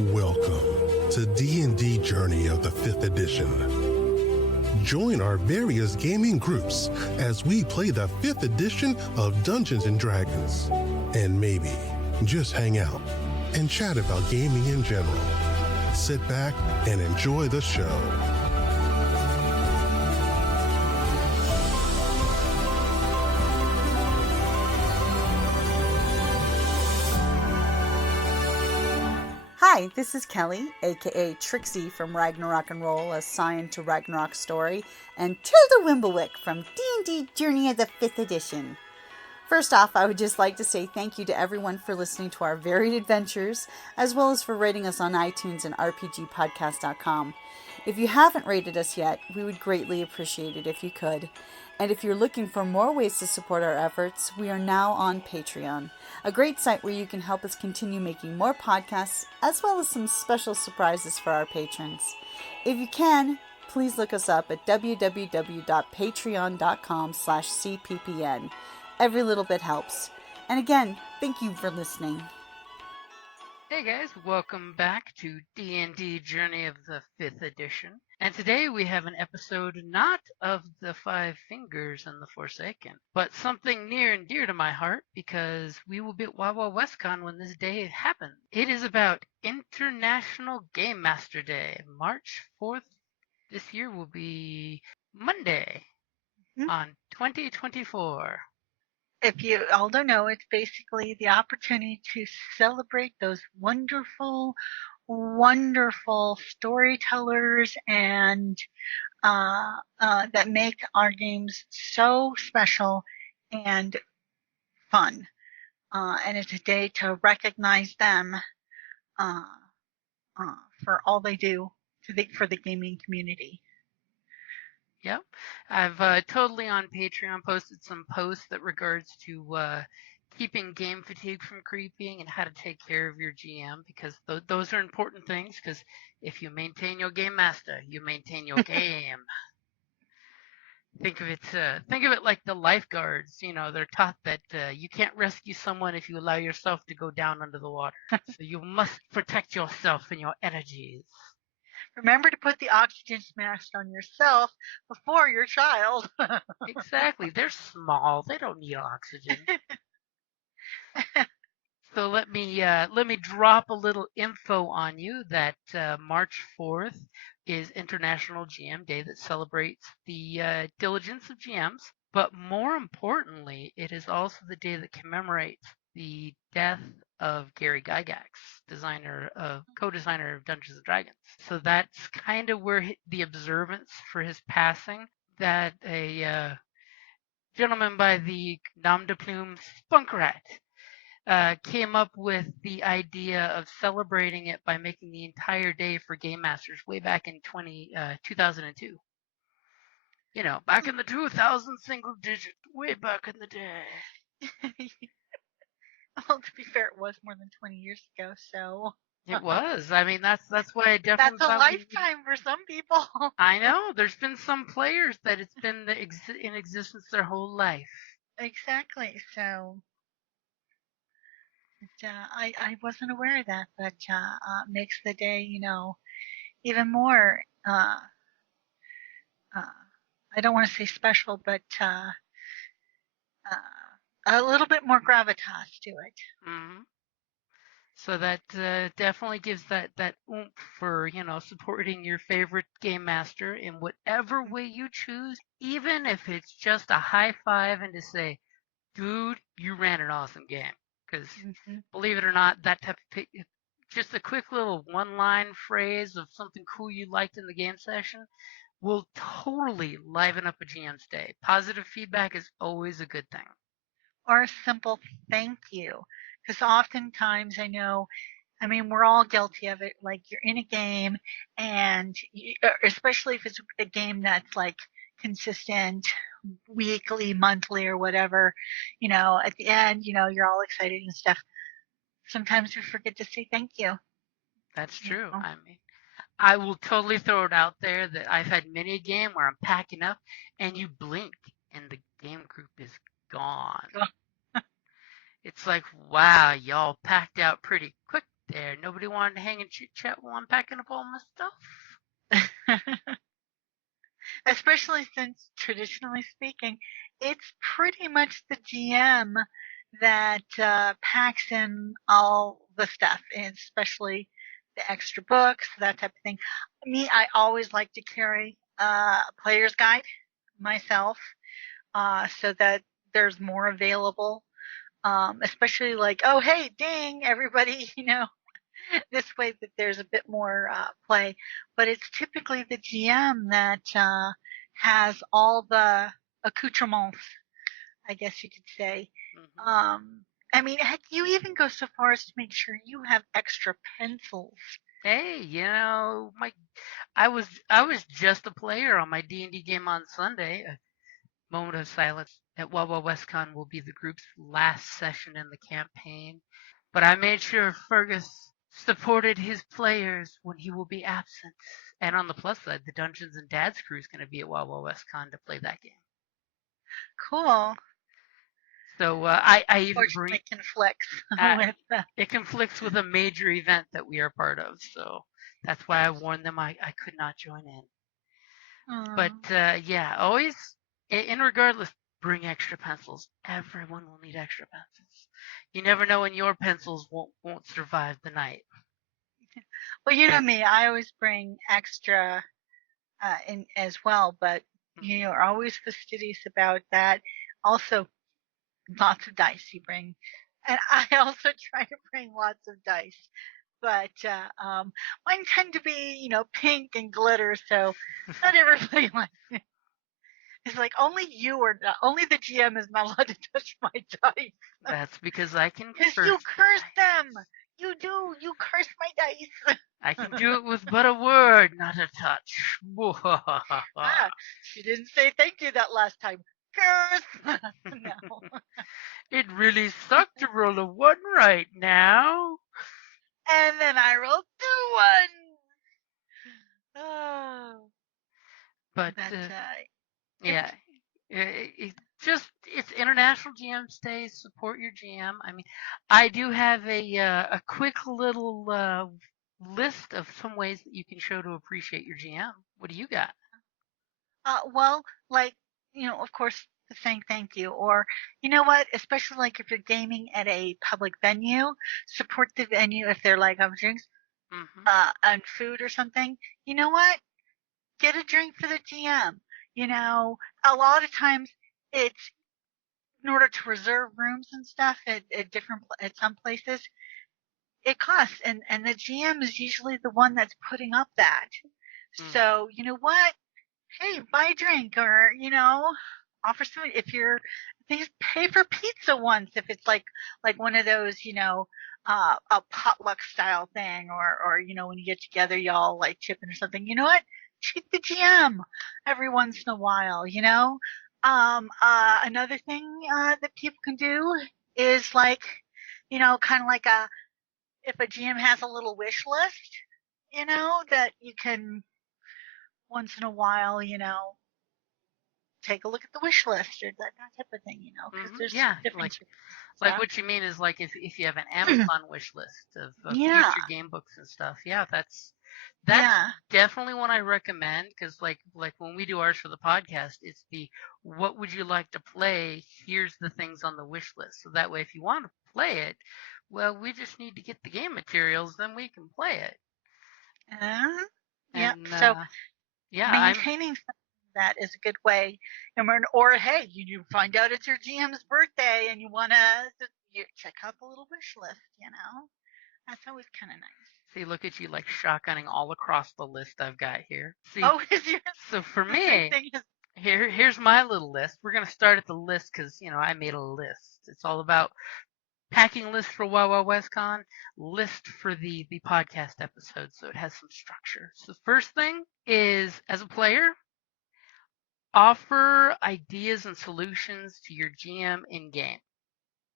Welcome to D&D Journey of the 5th Edition. Join our various gaming groups as we play the 5th edition of Dungeons & Dragons. And maybe just hang out and chat about gaming in general. Sit back and enjoy the show. Hi, this is Kelly, aka Trixie from Ragnarok and Roll, assigned to Ragnarok Story, and Tilda Wimblewick from D&D Journey of the 5th Edition. First off, I would just like to say thank you to everyone for listening to our varied adventures, as well as for rating us on iTunes and rpgpodcast.com. If you haven't rated us yet, we would greatly appreciate it if you could. And if you're looking for more ways to support our efforts, we are now on Patreon, a great site where you can help us continue making more podcasts, as well as some special surprises for our patrons. If you can, please look us up at www.patreon.com/cppn. Every little bit helps. And again, thank you for listening. Hey guys, welcome back to D&D Journey of the 5th Edition. And today we have an episode not of the Five Fingers and the Forsaken, but something near and dear to my heart because we will be at Wawa WestCon when this day happens. It is about International Game Master Day. March 4th this year will be Monday on 2024. If you all don't know, it's basically the opportunity to celebrate those wonderful, wonderful storytellers and that make our games so special and fun. And it's a day to recognize them for all they do for the gaming community. Yep. I've totally on Patreon posted some posts that regards to keeping game fatigue from creeping and how to take care of your GM because those are important things because if you maintain your game master, you maintain your game. Think of it like the lifeguards, they're taught that you can't rescue someone if you allow yourself to go down under the water. So you must protect yourself and your energies. Remember to put the oxygen mask on yourself before your child. Exactly. They're small. They don't need oxygen. So let me drop a little info on you that March 4th is International GM Day that celebrates the diligence of GMs. But more importantly, it is also the day that commemorates the death of Gary Gygax, co-designer of Dungeons & Dragons. So that's kind of where the observance for his passing, that a gentleman by the nom de plume Spunkrat came up with the idea of celebrating it by making the entire day for Game Masters way back in 2002. Back in the 2000 single digit, way back in the day. Well, to be fair, it was more than 20 years ago, so. It was. I mean, that's why I definitely. That's a lifetime for some people. I know. There's been some players that it's been in existence their whole life. Exactly. So, I wasn't aware of that, but makes the day, even more. I don't want to say special, but a little bit more gravitas to it. Mm-hmm. So that definitely gives that oomph for, supporting your favorite game master in whatever way you choose, even if it's just a high five and to say, dude, you ran an awesome game. Because believe it or not, that type of just a quick little one-line phrase of something cool you liked in the game session will totally liven up a GM's day. Positive feedback is always a good thing. Or a simple thank you. Because oftentimes we're all guilty of it. Like you're in a game and especially if it's a game that's like consistent weekly, monthly or whatever, at the end, you're all excited and stuff. Sometimes we forget to say thank you. That's true. I mean, I will totally throw it out there that I've had many a game where I'm packing up and you blink and the game group is gone. It's like, wow, y'all packed out pretty quick there. Nobody wanted to hang and chit chat while I'm packing up all my stuff. Especially since, traditionally speaking, it's pretty much the GM that packs in all the stuff, and especially the extra books, that type of thing. Me, I always like to carry a player's guide myself, so that there's more available. Especially like, oh, hey, ding, everybody, this way that there's a bit more play. But it's typically the GM that has all the accoutrements, I guess you could say. Mm-hmm. I mean, heck, you even go so far as to make sure you have extra pencils. Hey, I was just a player on my D&D game on Sunday. A moment of silence at Wawa WestCon will be the group's last session in the campaign, but I made sure Fergus supported his players when he will be absent. And on the plus side, the Dungeons and Dads crew is going to be at Wawa WestCon to play that game. Cool. So I even bring Unfortunately, conflicts with. it conflicts with a major event that we are part of. So that's why I warned them I could not join in. But yeah, always, in regardless, bring extra pencils. Everyone will need extra pencils. You never know when your pencils won't survive the night. Well, you know me, I always bring extra in as well, but you're always fastidious about that. Also, lots of dice you bring, and I also try to bring lots of dice. But mine tend to be, pink and glitter, so not everybody likes it. It's like only only the GM is not allowed to touch my dice. That's because I can Because you curse them. You do. You curse my dice. I can do it with but a word, not a touch. She didn't say thank you that last time. Curse. No. It really sucked to roll a 1 right now. And then I rolled 2 1s. Oh. But yeah, it's International GM Day. Support your GM. I mean, I do have a quick little list of some ways that you can show to appreciate your GM. What do you got? Well, like, of course, saying thank you, or you know what, especially like if you're gaming at a public venue, support the venue if they're like having drinks, and food or something. You know what? Get a drink for the GM. A lot of times it's in order to reserve rooms and stuff at some places, it costs, and the GM is usually the one that's putting up that. So you know what? Hey, buy a drink, or offer some. If you're, they pay for pizza once if it's like one of those, a potluck style thing, or when you get together, y'all like chipping or something. You know what? Treat the GM every once in a while. Another thing that people can do is like, kind of like if a GM has a little wish list, that you can once in a while, take a look at the wish list or that type of thing, because there's different like what you mean is like if you have an Amazon wish list of future game books and stuff. Yeah, that's definitely one I recommend, because like when we do ours for the podcast, it's the what would you like to play? Here's the things on the wish list. So that way, if you want to play it, well, we just need to get the game materials, then we can play it. So maintaining that is a good way. Or hey, you find out it's your GM's birthday and you want to check out the little wish list. That's always kind of nice. See, look at you, like shotgunning all across the list I've got here. See, is yours? So for me, here's my little list. We're gonna start at the list because I made a list. It's all about packing list for Wawa WestCon, list for the podcast episode, so it has some structure. So the first thing is, as a player, offer ideas and solutions to your GM in game.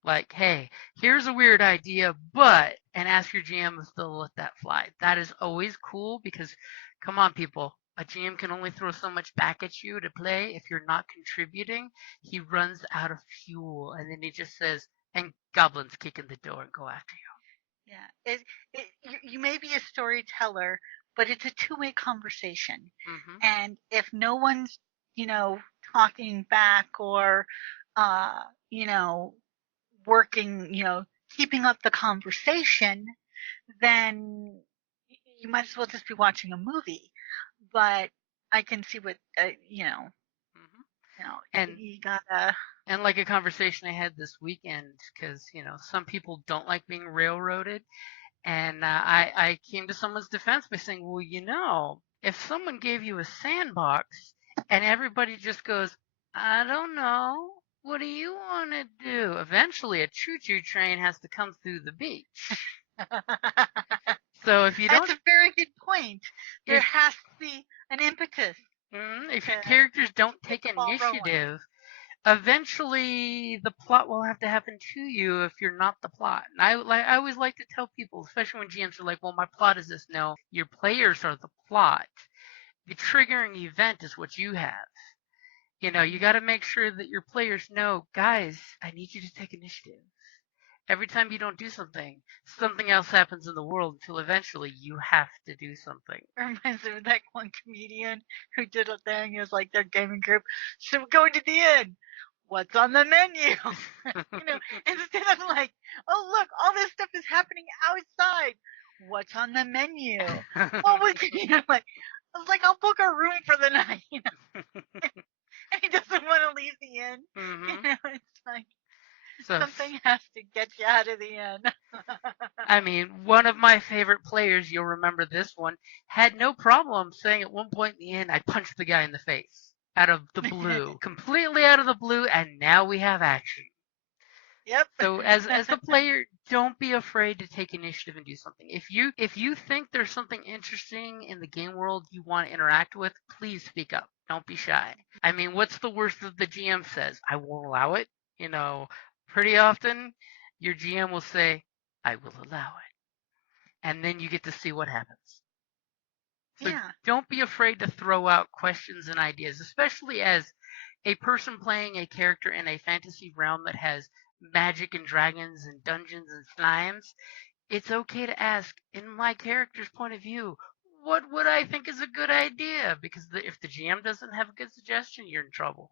Like, hey, here's a weird idea, and ask your GM if they'll let that fly. That is always cool because, come on, people, a GM can only throw so much back at you to play. If you're not contributing, he runs out of fuel, and then he just says, and goblins kick in the door and go after you. Yeah. You may be a storyteller, but it's a two-way conversation. Hmm. And if no one's, you know, talking back or, uh, you know, working, keeping up the conversation, then you might as well just be watching a movie. But I can see what, Hmm. And you gotta. and like a conversation I had this weekend, because some people don't like being railroaded, and I came to someone's defense by saying, well, if someone gave you a sandbox and everybody just goes, I don't know, what do you want to do? Eventually, a choo-choo train has to come through the beach. So if you That's don't, a very good point. There if has to be an impetus if your to characters don't get take the ball rolling. initiative, eventually the plot will have to happen to you if you're not the plot. And I always like to tell people, especially when GMs are like, well, my plot is this. No, your players are the plot. The triggering event is what you have. You got to make sure that your players know, guys, I need you to take initiative. Every time you don't do something, something else happens in the world until eventually you have to do something. Reminds me of that one comedian who did a thing. It was like their gaming group. So we're going to the inn. What's on the menu? Instead of like, oh look, all this stuff is happening outside. What's on the menu? What was like? I was like, I'll book a room for the night. And he doesn't want to leave the inn. Hmm. It's like So, something has to get you out of the inn. I mean, one of my favorite players, you'll remember this one, had no problem saying at one point in the end, I punched the guy in the face out of the blue, completely out of the blue, and now we have action. Yep. So as the player, don't be afraid to take initiative and do something. If you think there's something interesting in the game world you want to interact with, please speak up. Don't be shy. I mean, what's the worst that the GM says? I won't allow it. Pretty often your GM will say, I will allow it. And then you get to see what happens. So Yeah. don't be afraid to throw out questions and ideas, especially as a person playing a character in a fantasy realm that has magic and dragons and dungeons and slimes. It's okay to ask, in my character's point of view, what would I think is a good idea? Because if the GM doesn't have a good suggestion, you're in trouble.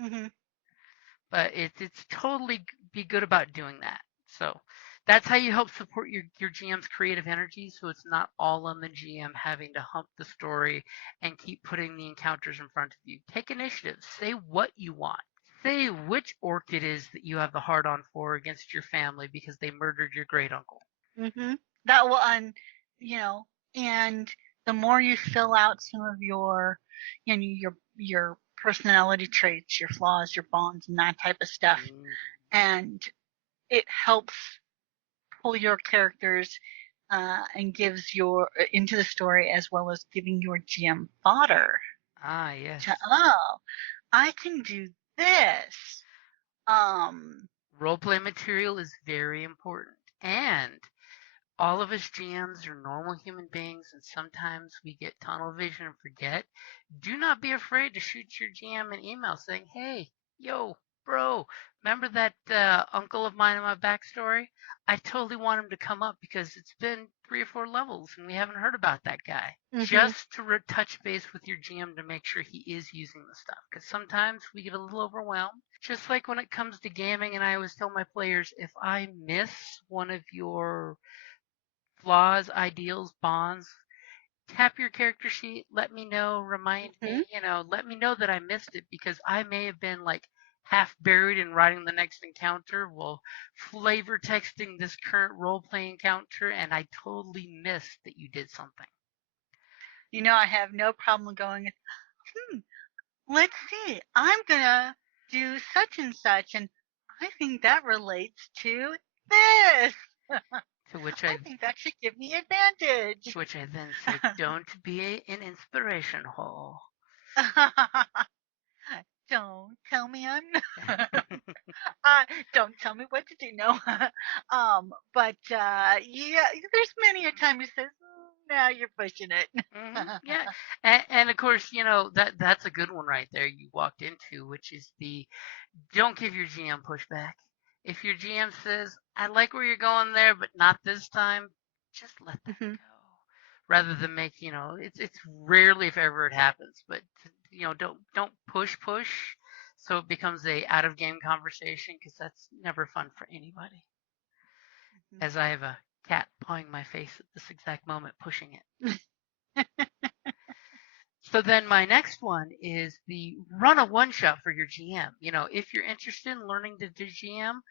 Mhm. But it's totally be good about doing that. So that's how you help support your GM's creative energy, so it's not all on the GM having to hump the story and keep putting the encounters in front of you. Take initiative. Say what you want. Say which orc it is that you have the hard on for against your family because they murdered your great uncle. That will, and the more you fill out some of your personality traits, your flaws, your bonds, and that type of stuff, Mm. and it helps pull your characters and gives your into the story as well as giving your GM fodder. Ah, yes. Oh, I can do this. Um, Roleplay material is very important. And all of us GMs are normal human beings, and sometimes we get tunnel vision and forget. Do not be afraid to shoot your GM an email saying, hey, yo, bro, remember that uncle of mine in my backstory? I totally want him to come up because it's been 3 or 4 levels and we haven't heard about that guy. Just to touch base with your GM to make sure he is using the stuff. Because sometimes we get a little overwhelmed. Just like when it comes to gaming, and I always tell my players, if I miss one of your flaws, ideals, bonds, tap your character sheet, let me know, remind me, let me know that I missed it because I may have been like half buried in writing the next encounter, well, flavor texting this current role play encounter, and I totally missed that you did something. I have no problem going, let's see, I'm gonna do such and such, and I think that relates to this. To which I think that should give me advantage. to which I then say, don't be an inspiration hole. Don't tell me I'm not. Don't tell me what to do. No. But yeah, there's many a time he says, now you're pushing it. Yeah, and of course, that's a good one right there you walked into, which is the don't give your GM pushback. If your GM says, I like where you're going there, but not this time, just let that Hmm. go. Rather than make, it's rarely if ever it happens, but don't push so it becomes a out of game conversation because that's never fun for anybody. As I have a cat pawing my face at this exact moment, pushing it. So then my next one is the run a one shot for your GM. If you're interested in learning to do GM,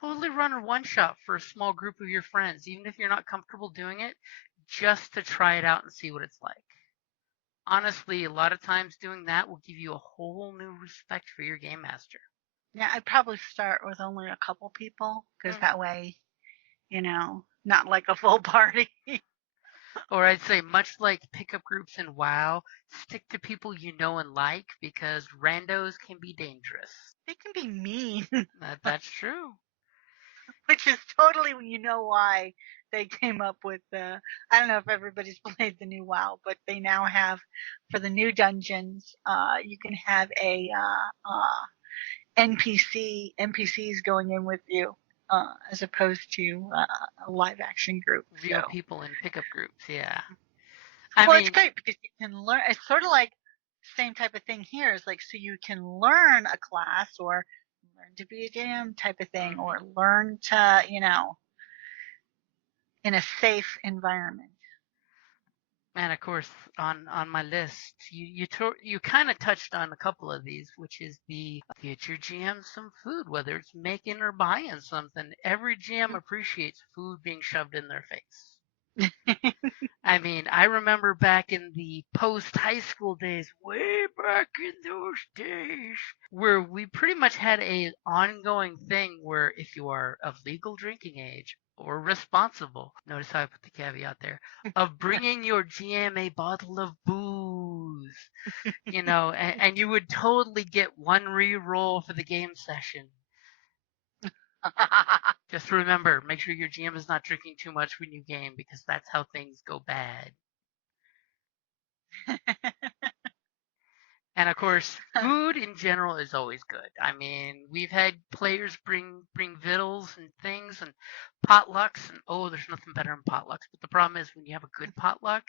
totally run a one shot for a small group of your friends, even if you're not comfortable doing it, just to try it out and see what it's like. Honestly, a lot of times doing that will give you a whole new respect for your game master. Yeah, I'd probably start with only a couple people because Mm. that way, not like a full party. Or I'd say, much like pickup groups in WoW, stick to people you know and like because randos can be dangerous. They can be mean, That's true. which is totally why they came up with I don't know if everybody's played the new WoW, but they now have for the new dungeons, you can have a NPCs going in with you, as opposed to a live action group. Real So, people in pickup groups, yeah. I well, it's mean, great because you can learn. It's sort of like same type of thing here. Is like so you can learn a class or learn to be a DM type of thing, mhm. or learn to in a safe environment. And of course, on my list, you kind of touched on a couple of these, which is the get your GM some food, whether it's making or buying something. Every GM appreciates food being shoved in their face. I mean, I remember back in the post high school days, way back in those days, where we pretty much had a ongoing thing where if you are of legal drinking age or responsible, notice how I put the caveat there, of bringing your GM a bottle of booze, and you would totally get one re-roll for the game session. Just remember, make sure your GM is not drinking too much when you game because that's how things go bad. And of course, food in general is always good. I mean, we've had players bring victuals and things and potlucks, and oh, there's nothing better than potlucks. But the problem is when you have a good potluck,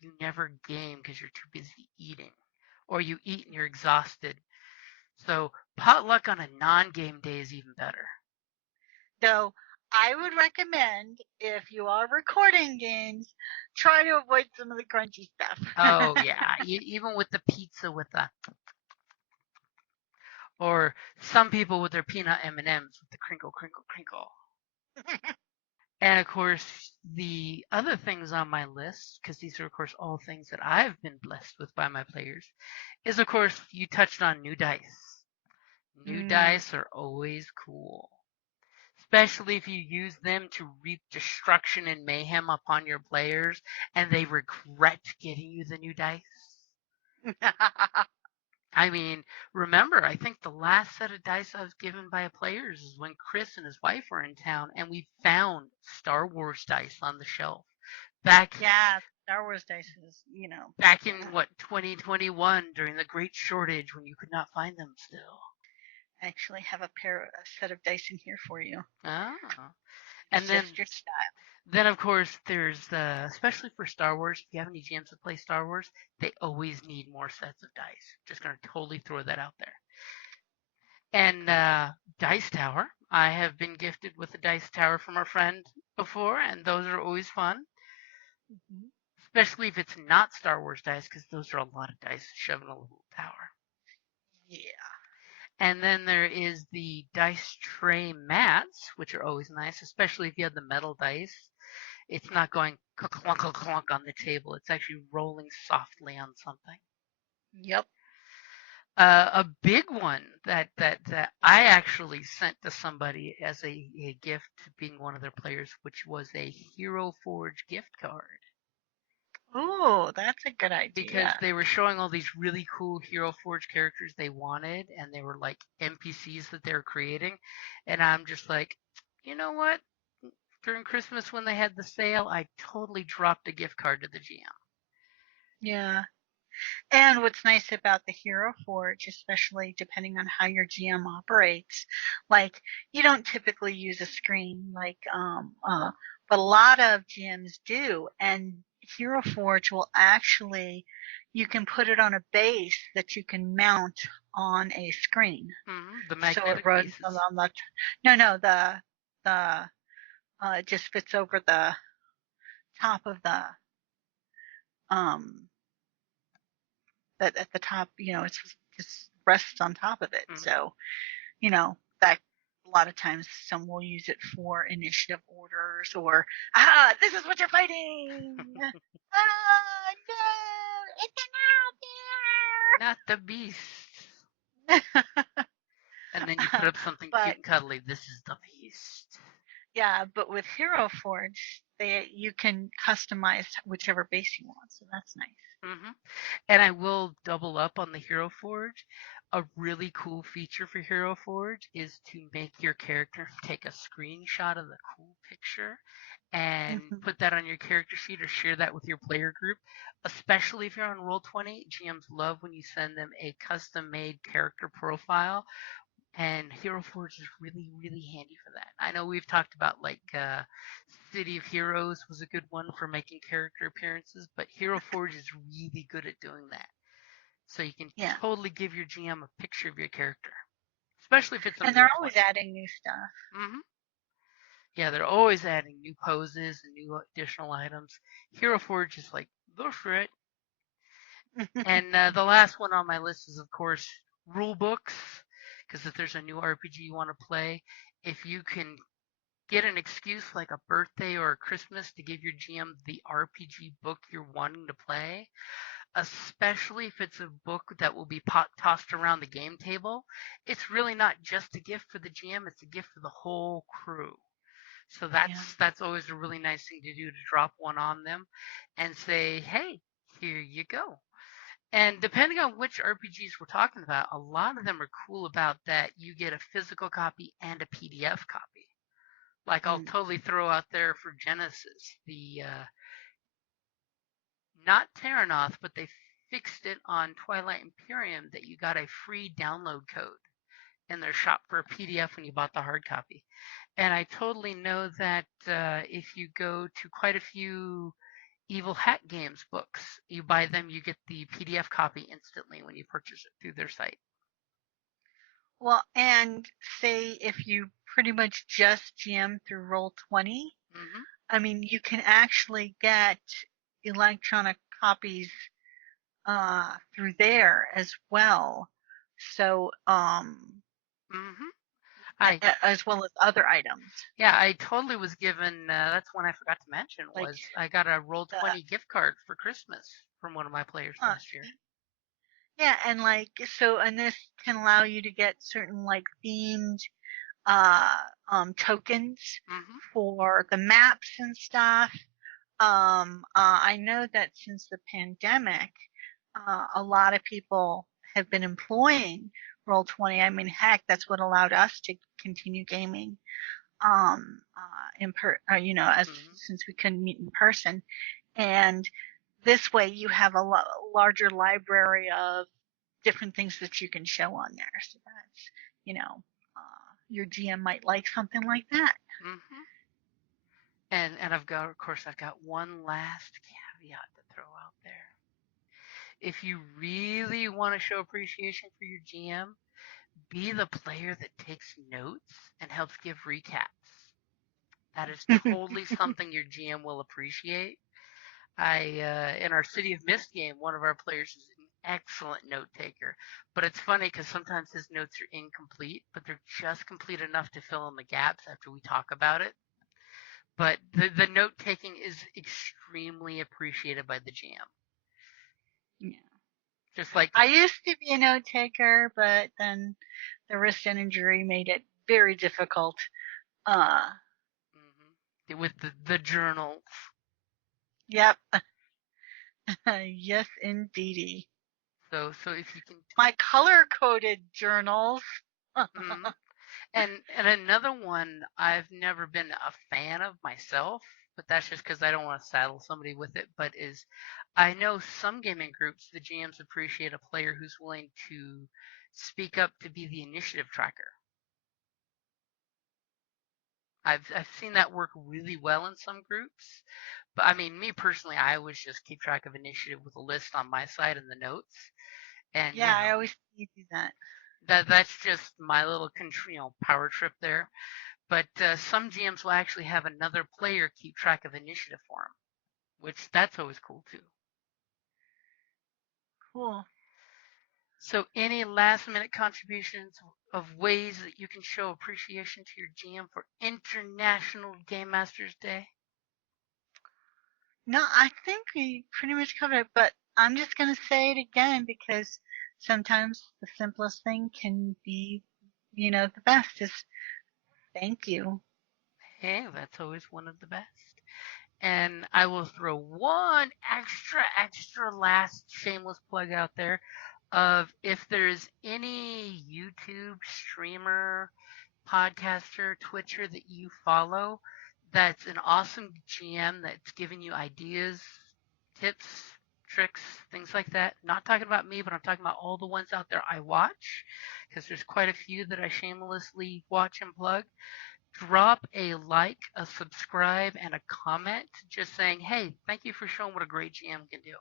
you never game because you're too busy eating, or you eat and you're exhausted. So potluck on a non-game day is even better. So I would recommend if you are recording games, try to avoid some of the crunchy stuff. Oh yeah, even with the pizza with the, or some people with their peanut M&Ms with the crinkle crinkle crinkle. And of course, the other things on my list, because these are, of course, all things that I've been blessed with by my players, is, of course, you touched on new dice. New Mm, dice are always cool, especially if you use them to reap destruction and mayhem upon your players and they regret giving you the new dice. I mean, remember, I think the last set of dice I was given by a players is when Chris and his wife were in town and we found Star Wars dice on the shelf. Back yeah, Star Wars dice is, back in what 2021 during the great shortage when you could not find them still. I actually have a set of dice in here for you. Oh. It's And then just your style. then of course there's especially for Star Wars, if you have any GMs that play Star Wars, they always need more sets of dice. Just gonna totally throw that out there. And Dice Tower. I have been gifted with a Dice Tower from our friend before, and those are always fun. Mhm. Especially if it's not Star Wars dice, because those are a lot of dice shoved in a little tower. Yeah. And then there is the dice tray mats, which are always nice, especially if you have the metal dice. It's not going clunk clunk on the table. It's actually rolling softly on something. Yep. A big one that I actually sent to somebody as a gift, being one of their players, which was a Hero Forge gift card. Ooh, that's a good Because idea. they were showing all these really cool Hero Forge characters they wanted, and they were like NPCs that they were creating. And I'm just like, you know what? During Christmas when they had the sale, I totally dropped a gift card to the GM. Yeah. And what's nice about the Hero Forge, especially depending on how your GM operates, like you don't typically use a screen but a lot of GMs do, and Hero Forge will actually, you can put it on a base that you can mount on a screen. The So it magnetic runs bases. on the, no, the, it just fits over the top of the, um, that at the top, it's just rests on top of it. Mm-hmm. So, that a lot of times some will use it for initiative orders or, this is what you're fighting. No, it's Not the beast. out there. And then you put up something cute But and cuddly. This is the beast. yeah, but with Hero Forge, you can customize whichever base you want, so that's nice. Mm-hmm. And I will double up on the Hero Forge. A really cool feature for Hero Forge is to make your character take a screenshot of the cool picture and Mhm. put that on your character sheet or share that with your player group. Especially if you're on Roll20, GMs love when you send them a custom made character profile, and Hero Forge is really, really handy for that. I know we've talked about City of Heroes was a good one for making character appearances, but Hero Forge is really good at doing that. So you can Yeah, totally give your GM a picture of your character, especially if it's on and they're Roll20. always adding new stuff. hmm Yeah, they're always adding new poses and new additional items. Hero Forge is like, go for it. And the last one on my list is, of course, rule books. Because if there's a new RPG you want to play, if you can get an excuse like a birthday or a Christmas to give your GM the RPG book you're wanting to play, especially if it's a book that will be tossed around the game table, it's really not just a gift for the GM, it's a gift for the whole crew. So Yeah. that's always a really nice thing to do, to drop one on them and say, "Hey, here you go." And depending on which RPGs we're talking about, a lot of them are cool about that. You get a physical copy and a PDF copy. Like I'll Mm. totally throw out there for Genesis, the not Terranoth, but they fixed it on Twilight Imperium that you got a free download code in their shop for a PDF when you bought the hard copy. And I totally know that if you go to quite a few Evil Hat Games books, you buy them, you get the PDF copy instantly when you purchase it through their site. Well, and say if you pretty much just GM through Roll20, Mm-hmm. I mean, you can actually get electronic copies through there as well. So, Mm-hmm. I as well as other items Yeah, I totally was given. That's one I forgot to mention like was I got a Roll the 20 gift card for Christmas from one of my players last year. see? Yeah, and so, and this can allow you to get certain themed uh tokens Mm-hmm. for the maps and stuff. I know that since the pandemic, a lot of people have been employing Roll20. I mean, heck, that's what allowed us to continue gaming. As Mm-hmm. since we couldn't meet in person, and this way you have a larger library of different things that you can show on there. So that's, your GM might like something like that. Mm-hmm. And I've got one last caveat to throw out there. If you really want to show appreciation for your GM, be the player that takes notes and helps give recaps. That is totally something your GM will appreciate. In our City of Mist game, one of our players is an excellent note taker. But it's funny because sometimes his notes are incomplete, but they're just complete enough to fill in the gaps after we talk about it. But the note taking is extremely appreciated by the GM. Yeah. Just like I used to be a note taker, but then the wrist and injury made it very difficult. Uh, with the journals. yep. Yes, indeedy. So if you can. My color coded journals. Mm, and another one I've never been a fan of myself but that's just because I don't want to saddle somebody with it. But is I know some gaming groups, the GMs appreciate a player who's willing to speak up to be the initiative tracker. I've seen that work really well in some groups. But I mean, me personally, I always just keep track of initiative with a list on my side in the notes. And Yeah, I always see you do that. that's just my little power trip there. But some GMs will actually have another player keep track of initiative for them, which that's always cool too. Cool. So, any last minute contributions of ways that you can show appreciation to your GM for International Game Masters Day? No, I think we pretty much covered it, but I'm just going to say it again because sometimes the simplest thing can be, the best is thank you. Hey, that's always one of the best. And I will throw one extra last shameless plug out there of if there's any YouTube streamer, podcaster, Twitcher that you follow that's an awesome GM that's giving you ideas, tips, tricks, things like that. Not talking about me, but I'm talking about all the ones out there I watch because there's quite a few that I shamelessly watch and plug. Drop a like, a subscribe, and a comment just saying, hey, thank you for showing what a great GM can do.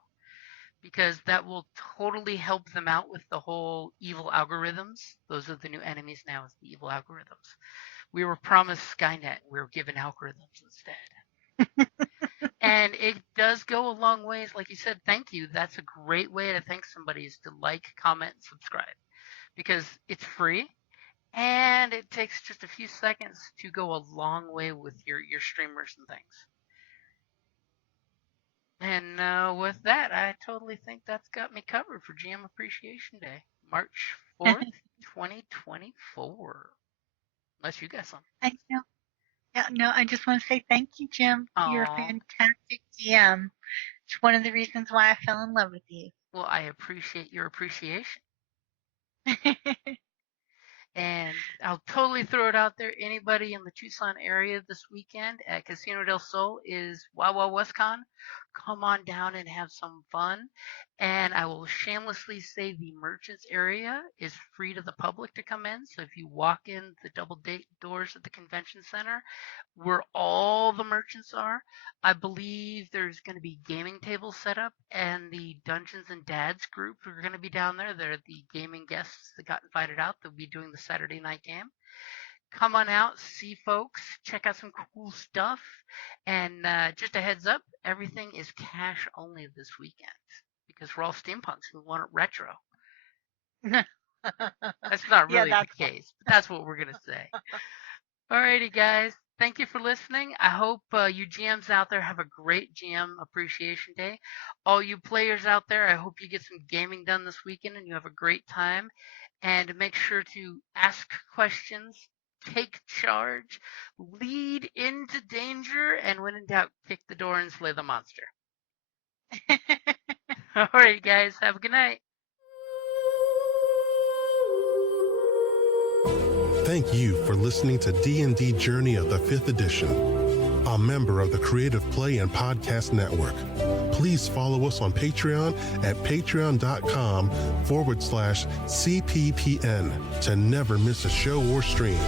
Because that will totally help them out with the whole evil algorithms. Those are the new enemies now, is the evil algorithms. We were promised Skynet. We were given algorithms instead. And it does go a long ways. Like you said, thank you. That's a great way to thank somebody is to like, comment, and subscribe. Because it's free. And it takes just a few seconds to go a long way with your streamers and things. And with that, I totally think that's got me covered for GM Appreciation Day, March 4th, 2024. Unless you got something. I know. Yeah, no, I just want to say thank you, Jim. You're a Aw. fantastic GM. It's one of the reasons why I fell in love with you. Well, I appreciate your appreciation. And I'll totally throw it out there. Anybody in the Tucson area this weekend at Casino del Sol is Wawa WestCon. Come on down and have some fun. And I will shamelessly say the merchants area is free to the public to come in. So if you walk in the double date doors at the convention center, where all the merchants are, I believe there's going to be gaming tables set up, and the Dungeons and Dads group are going to be down there. They're the gaming guests that got invited out. They'll be doing the Saturday night game. Come on out, see folks, check out some cool stuff. And just a heads up, everything is cash only this weekend because we're all steampunks who want it retro. That's not really the case, but that's what we're going to say. Alrighty, guys. Thank you for listening. I hope you GMs out there have a great GM Appreciation Day. All you players out there, I hope you get some gaming done this weekend and you have a great time. And make sure to ask questions, take charge, lead into danger, and when in doubt, kick the door and slay the monster. Alright, guys. Have a good night. Thank you for listening to D&D Journey of the 5th Edition, a member of the Creative Play and Podcast Network. Please follow us on Patreon at patreon.com/CPPN to never miss a show or stream.